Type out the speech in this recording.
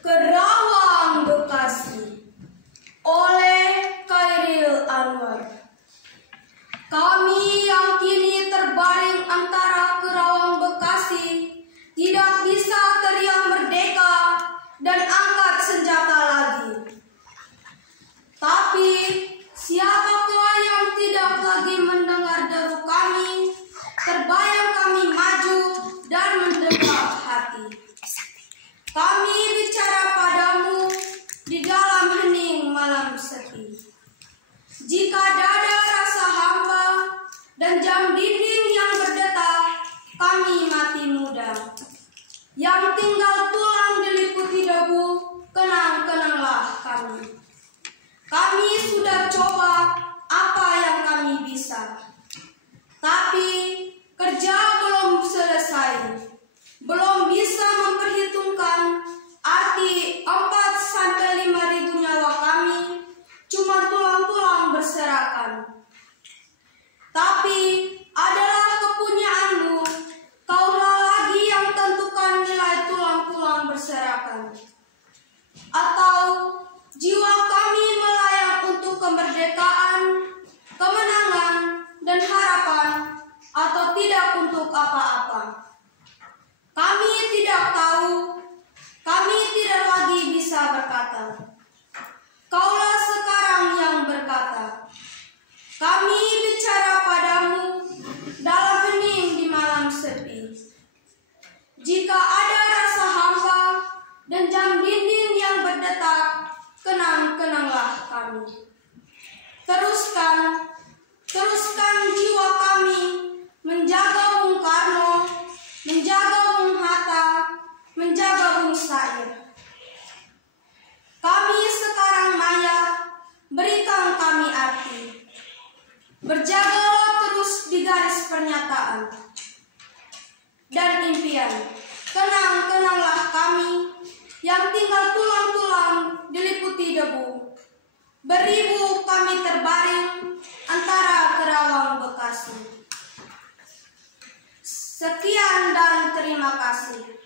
Kerawang Bekasi oleh Khairil Anwar. Kami yang kini terbaring antara Kerawang Bekasi tidak bisa teriak merdeka dan angkat senjata lagi. Tapi siapakah yang tidak lagi mendengar deru kami, terbayang kami maju dan mendekat hati. Kami bicara padamu di dalam hening malam sepi. Jika dada rasa hampa dan jam dinding yang berdetak, kami mati muda. Yang tinggal tulang diliputi debu, kenang-kenanglah kami. Kami sudah coba apa yang kami bisa, tapi kerja belum selesai. Belum bisa memperhitungkan arti 4-5 ribu nyawa kami, cuma tulang-tulang berserakan. Tapi adalah kepunyaanmu, kaulah lagi yang tentukan nilai tulang-tulang berserakan. Atau jiwa kami melayang untuk kemerdekaan, kemenangan, dan harapan, atau tidak untuk apa-apa. Kami tidak tahu, kami tidak lagi bisa berkata. Kaulah sekarang yang berkata. Kami bicara padamu dalam hening di malam sepi. Jika ada rasa hampa dan jam dinding yang berdetak, kenang-kenanglah kami. Teruskan jiwa kami menjaga Bung Karno, menjaga Bung Hatta, menjaga Bung Sair. Kami sekarang mayat, berikan kami arti. Berjagalah terus di garis pernyataan dan impian. Kenang-kenanglah kami yang tinggal tulang-tulang diliputi debu. Beribu kami terbaring antara Kerawang Bekasi. Sekian dan terima kasih.